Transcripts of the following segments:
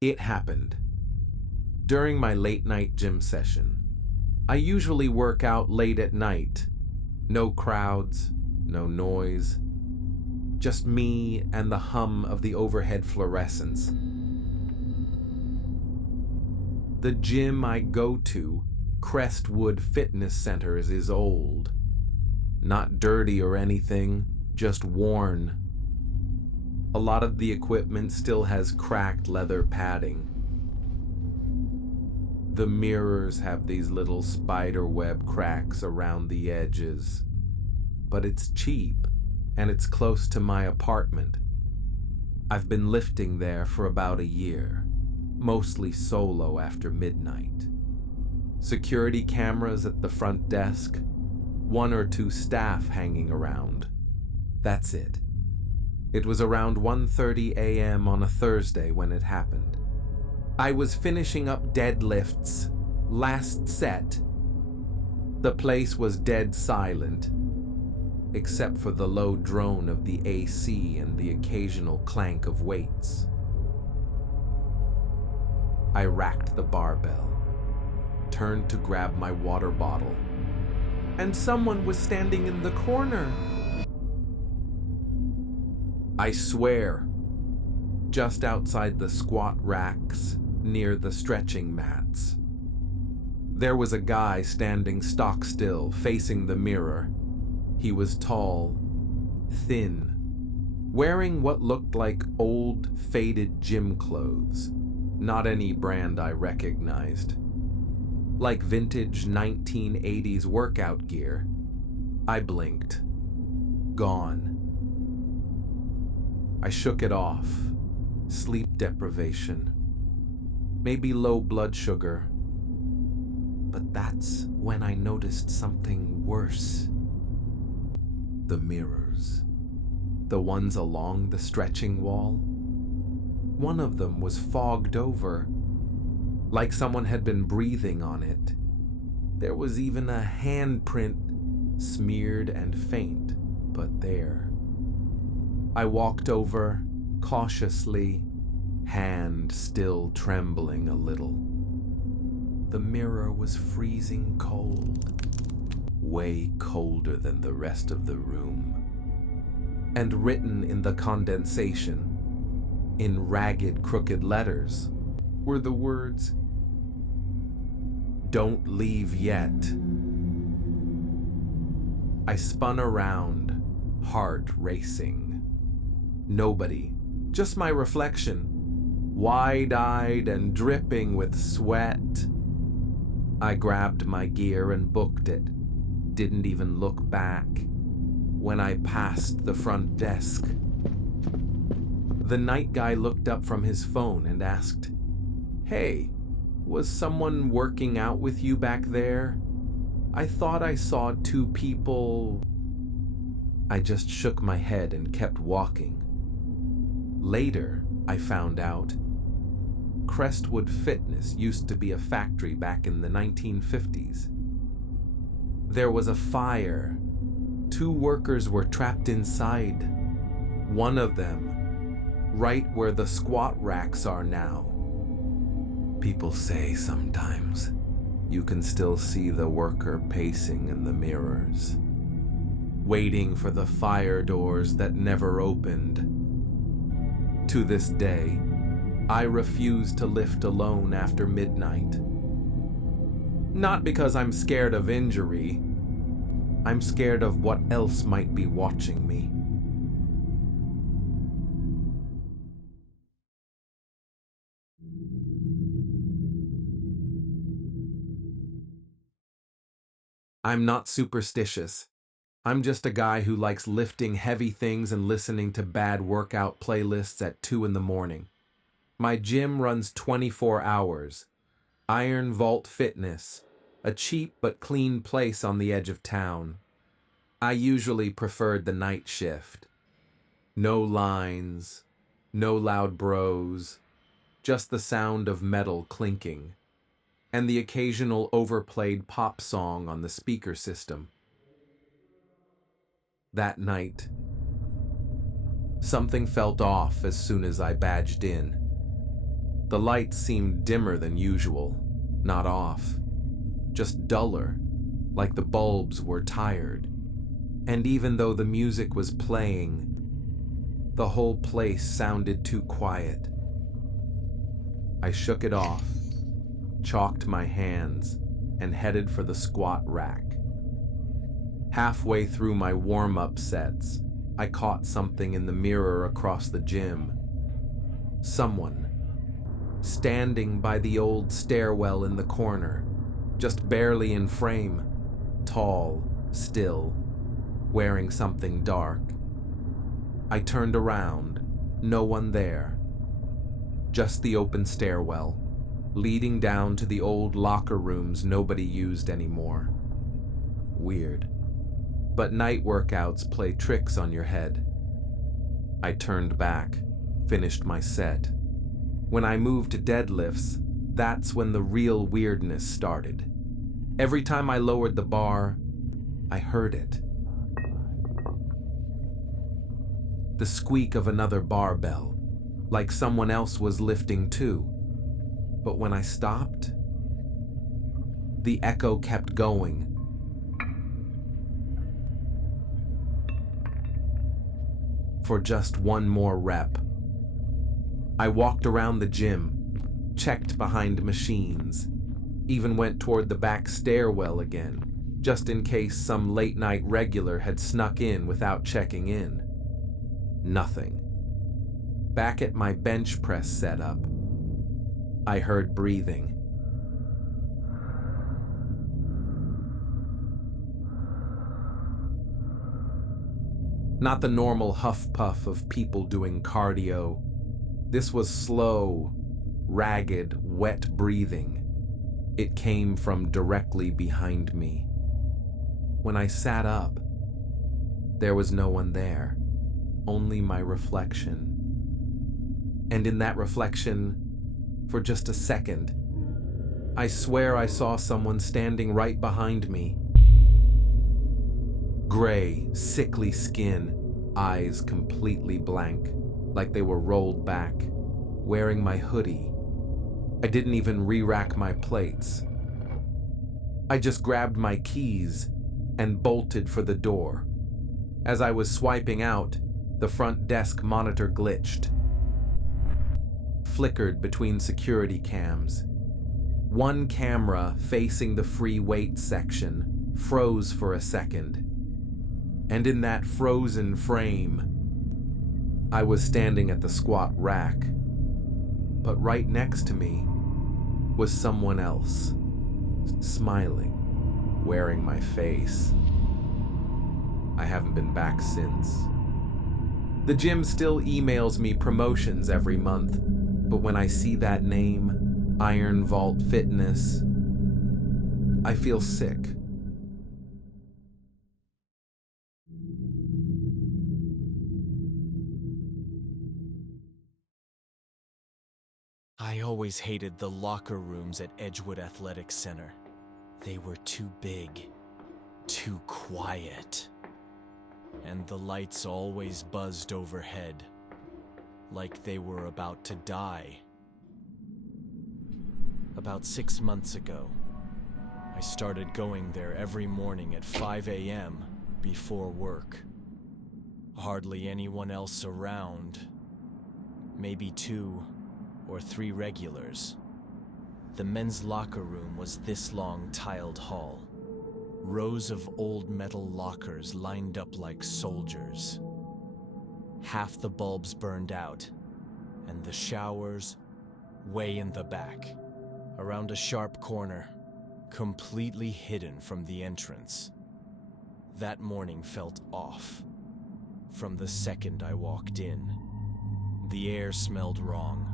It happened during my late-night gym session. I usually work out late at night. No crowds, no noise, just me and the hum of the overhead fluorescence. The gym I go to, Crestwood Fitness Centers, is old. Not dirty or anything, just worn. A lot of the equipment still has cracked leather padding. The mirrors have these little spiderweb cracks around the edges. But it's cheap, and it's close to my apartment. I've been lifting there for about a year, mostly solo after midnight. Security cameras at the front desk, 1 or 2 staff hanging around. That's it. It was around 1:30 a.m. on a Thursday when it happened. I was finishing up deadlifts, last set. The place was dead silent, except for the low drone of the AC and the occasional clank of weights. I racked the barbell, turned to grab my water bottle, and someone was standing in the corner. I swear, just outside the squat racks near the stretching mats. There was a guy standing stock still, facing the mirror. He was tall, thin, wearing what looked like old, faded gym clothes, not any brand I recognized. Like vintage 1980s workout gear. I blinked. Gone. I shook it off. Sleep deprivation. Maybe low blood sugar. But that's when I noticed something worse. The mirrors. The ones along the stretching wall. One of them was fogged over, like someone had been breathing on it. There was even a handprint, smeared and faint, but there. I walked over, cautiously, hand still trembling a little. The mirror was freezing cold, way colder than the rest of the room. And written in the condensation, in ragged, crooked letters, were the words, "Don't leave yet." I spun around, heart racing. Nobody, just my reflection, wide-eyed and dripping with sweat. I grabbed my gear and booked it, didn't even look back. When I passed the front desk, the night guy looked up from his phone and asked, "Hey, was someone working out with you back there? I thought I saw 2 people." I just shook my head and kept walking. Later, I found out, Crestwood Fitness used to be a factory back in the 1950s. There was a fire. 2 workers were trapped inside. One of them, right where the squat racks are now. People say sometimes you can still see the worker pacing in the mirrors, waiting for the fire doors that never opened. To this day, I refuse to lift alone after midnight. Not because I'm scared of injury. I'm scared of what else might be watching me. I'm not superstitious. I'm just a guy who likes lifting heavy things and listening to bad workout playlists at 2 in the morning. My gym runs 24 hours. Iron Vault Fitness, a cheap but clean place on the edge of town. I usually preferred the night shift. No lines, no loud bros, just the sound of metal clinking, and the occasional overplayed pop song on the speaker system. That night, something felt off as soon as I badged in. The lights seemed dimmer than usual, not off, just duller, like the bulbs were tired. And even though the music was playing, the whole place sounded too quiet. I shook it off, chalked my hands, and headed for the squat rack. Halfway through my warm-up sets, I caught something in the mirror across the gym. Someone, standing by the old stairwell in the corner, just barely in frame, tall, still, wearing something dark. I turned around, no one there. Just the open stairwell, leading down to the old locker rooms nobody used anymore. Weird. But night workouts play tricks on your head. I turned back, finished my set. When I moved to deadlifts, that's when the real weirdness started. Every time I lowered the bar, I heard it. The squeak of another barbell, like someone else was lifting too. But when I stopped, the echo kept going. For just one more rep. I walked around the gym, checked behind machines, even went toward the back stairwell again, just in case some late-night regular had snuck in without checking in. Nothing. Back at my bench press setup, I heard breathing. Not the normal huff-puff of people doing cardio. This was slow, ragged, wet breathing. It came from directly behind me. When I sat up, there was no one there, only my reflection. And in that reflection, for just a second, I swear I saw someone standing right behind me. Gray, sickly skin, eyes completely blank, like they were rolled back, wearing my hoodie. I didn't even re-rack my plates. I just grabbed my keys and bolted for the door. As I was swiping out, the front desk monitor glitched. Flickered between security cams. One camera facing the free weights section froze for a second. And in that frozen frame, I was standing at the squat rack. But right next to me was someone else, smiling, wearing my face. I haven't been back since. The gym still emails me promotions every month, but when I see that name, Iron Vault Fitness, I feel sick. I always hated the locker rooms at Edgewood Athletic Center. They were too big, too quiet, and the lights always buzzed overhead, like they were about to die. About 6 months ago, I started going there every morning at 5 a.m. before work. Hardly anyone else around, maybe 2 or 3 regulars. The men's locker room was this long tiled hall. Rows of old metal lockers lined up like soldiers. Half the bulbs burned out, and the showers way in the back, around a sharp corner, completely hidden from the entrance. That morning felt off. From the second I walked in, the air smelled wrong.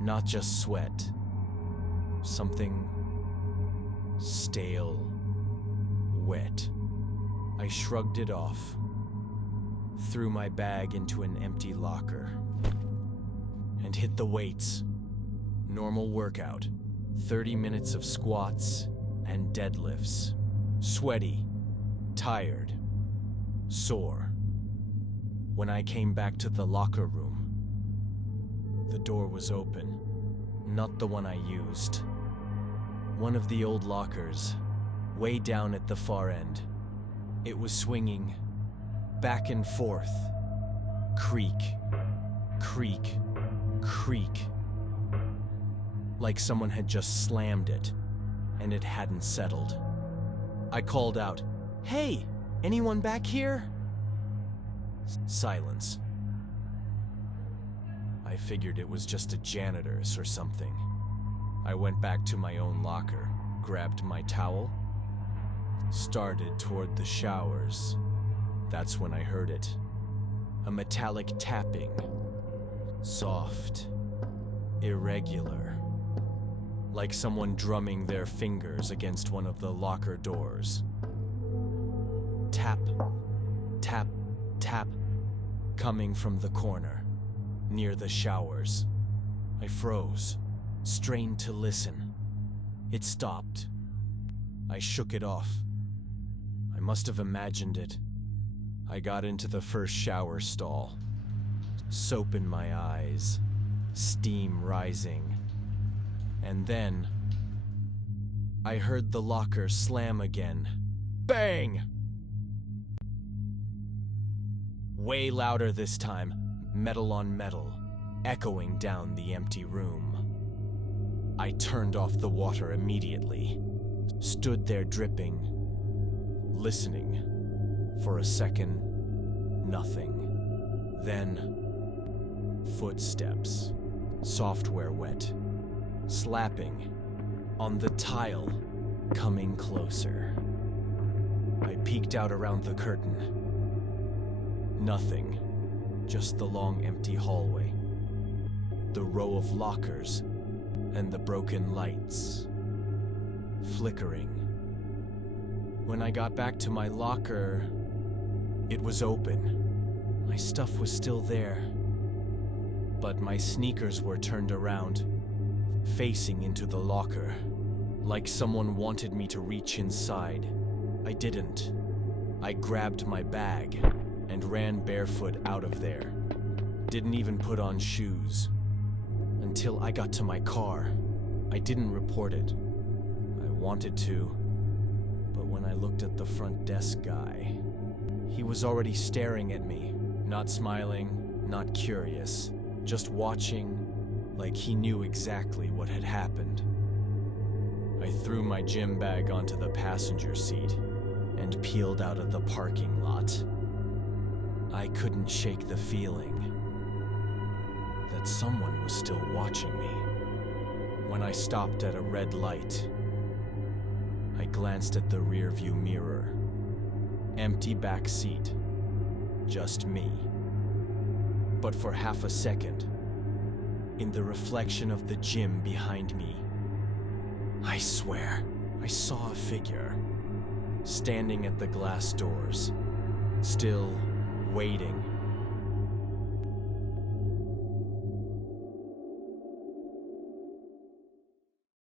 Not just sweat, something stale, wet. I shrugged it off, threw my bag into an empty locker, and hit the weights. Normal workout, 30 minutes of squats and deadlifts. Sweaty, tired, sore. When I came back to the locker room, the door was open. Not the one I used. One of the old lockers, way down at the far end. It was swinging back and forth. Creak, creak, creak. Like someone had just slammed it, and it hadn't settled. I called out, "Hey, anyone back here?" Silence. I figured it was just a janitor's or something. I went back to my own locker, grabbed my towel, started toward the showers. That's when I heard it. A metallic tapping. Soft. Irregular. Like someone drumming their fingers against one of the locker doors. Tap, tap, tap, coming from the corner, near the showers. I froze, strained to listen. It stopped. I shook it off. I must have imagined it. I got into the first shower stall. Soap in my eyes, steam rising. And then I heard the locker slam again. Bang! Way louder this time, metal on metal, echoing down the empty room. I turned off the water immediately, stood there dripping, listening. For a second, nothing. Then, footsteps, software wet, slapping on the tile, coming closer. I peeked out around the curtain. Nothing, just the long empty hallway, the row of lockers, and the broken lights, flickering. When I got back to my locker, it was open. My stuff was still there, but my sneakers were turned around, facing into the locker, like someone wanted me to reach inside. I didn't. I grabbed my bag and ran barefoot out of there. Didn't even put on shoes. Until I got to my car. I didn't report it. I wanted to, but when I looked at the front desk guy, he was already staring at me, not smiling, not curious, just watching like he knew exactly what had happened. I threw my gym bag onto the passenger seat and peeled out of the parking lot. I couldn't shake the feeling that someone was still watching me. When I stopped at a red light, I glanced at the rearview mirror. Empty back seat. Just me. But for half a second, in the reflection of the gym behind me, I swear I saw a figure standing at the glass doors, still waiting